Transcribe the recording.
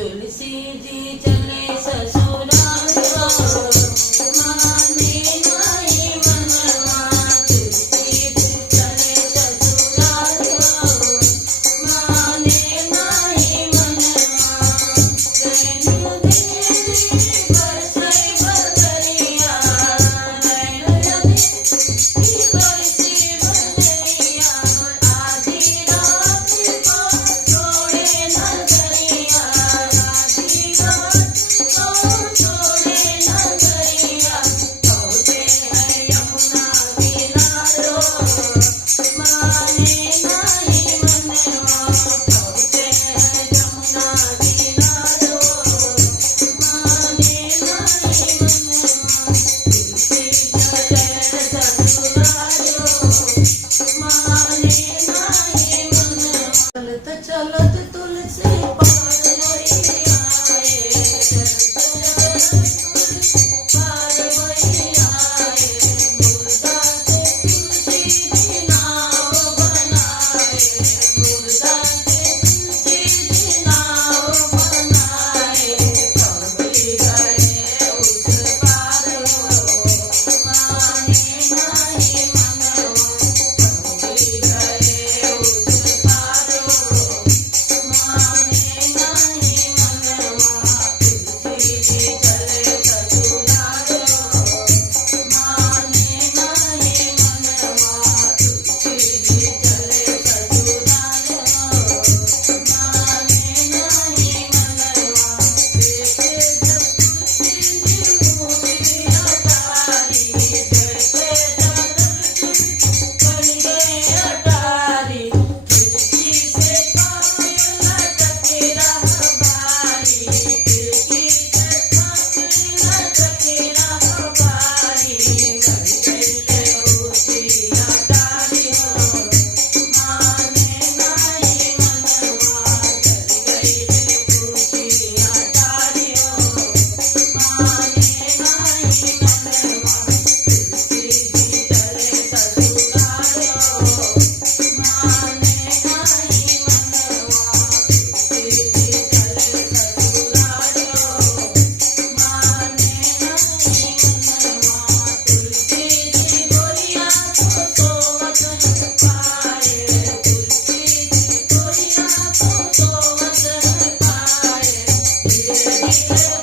तुलसी जी चले ससुराल माने नहीं मनवा। तुलसी जी चले ससुराल माने नहीं मनवा। रैन देवी बरसे बदरिया, रैन देवी बरसे बदरिया। आधी रात को छोड़े नगरिया, आधी रात को छोड़े नगरिया। पहुँचे हैं यमुना किनारो माने नहीं मनवा। पहुँचे हैं यमुना किनारो माने नहीं मनवा। तुलसी चले ससुरालो माने नहीं मनवा। चलत चलत तुलसी पार वही आए, चलत तुलसी पार वही आए। मुर्दा से तुलसी जी नाव बनाए, मुर्दा से तुलसी जी नाव बनाए। पहुँच गए उस पार माने नहीं मनवा। पहुँच गए उस पार माने नहीं मनवा। तुलसी जी चले ससुरालो माने नहीं मनवा। तुलसी जी चले ससुरालो माने नहीं मनवा। देखे जब तुलसी जी मूर्ति अटारी, देखे जब तुलसी करिए अटारी। खिड़की से पायल लटके रहबारी, खिड़की से पायल लटके रहबारी। कर गइले उसी अटारी हो माने नहीं मनवा। कर गइले उसी अटारी हो माने नहीं मनवा। तुलसी जी चले ससुरालो माने नहीं मनवा। तुलसी जी चले ससुरालो माने नहीं मनवा। तुलसी जी गोरिया को सोवत है पाए, तुलसी जी गोरिया को सोवत है पाए। धीरे धीरे